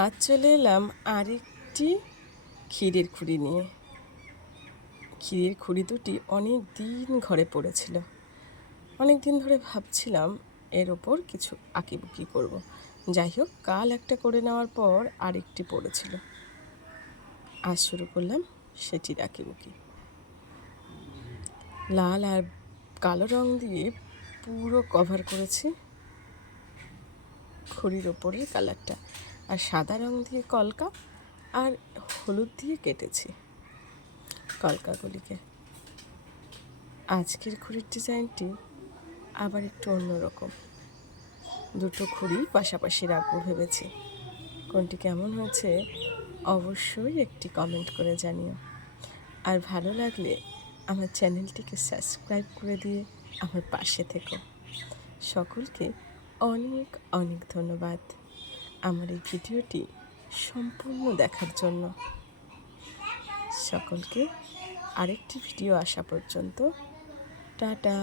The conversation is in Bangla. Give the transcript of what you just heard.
আজ চলে এলাম আরেকটি ক্ষীরের খুঁড়ি নিয়ে। ক্ষীরের খুঁড়ি দুটি অনেক দিন ঘরে পড়েছিল। অনেক দিন ধরে ভাবছিলাম এর ওপর কিছু আঁকিবুকি করব। যাই হোক, কাল একটা করে নেওয়ার পর আরেকটি পড়েছিল। আজ শুরু করলাম সেটির আঁকিবুকি। লাল আর কালো রং দিয়ে পুরো কভার করেছি খুঁড়ির ওপরের কালারটা, আর সাদা রং দিয়ে কলকা আর হলুদ দিয়ে কেটেছি কলকাগুলিকে। আজকের খুঁড়ির ডিজাইনটি আবার একটু অন্যরকম। দুটো খুঁড়ি পাশাপাশি রাখবো ভেবেছি। কোনটি কেমন হয়েছে অবশ্যই একটি কমেন্ট করে জানিও। আর ভালো লাগলে আমার চ্যানেলটিকে সাবস্ক্রাইব করে দিয়ে আমার পাশে থেকো। সকলকে অনেক অনেক ধন্যবাদ আমার এই ভিডিওটি সম্পূর্ণ দেখার জন্য। সকলকে আরেকটি ভিডিও আসা পর্যন্ত টাটা।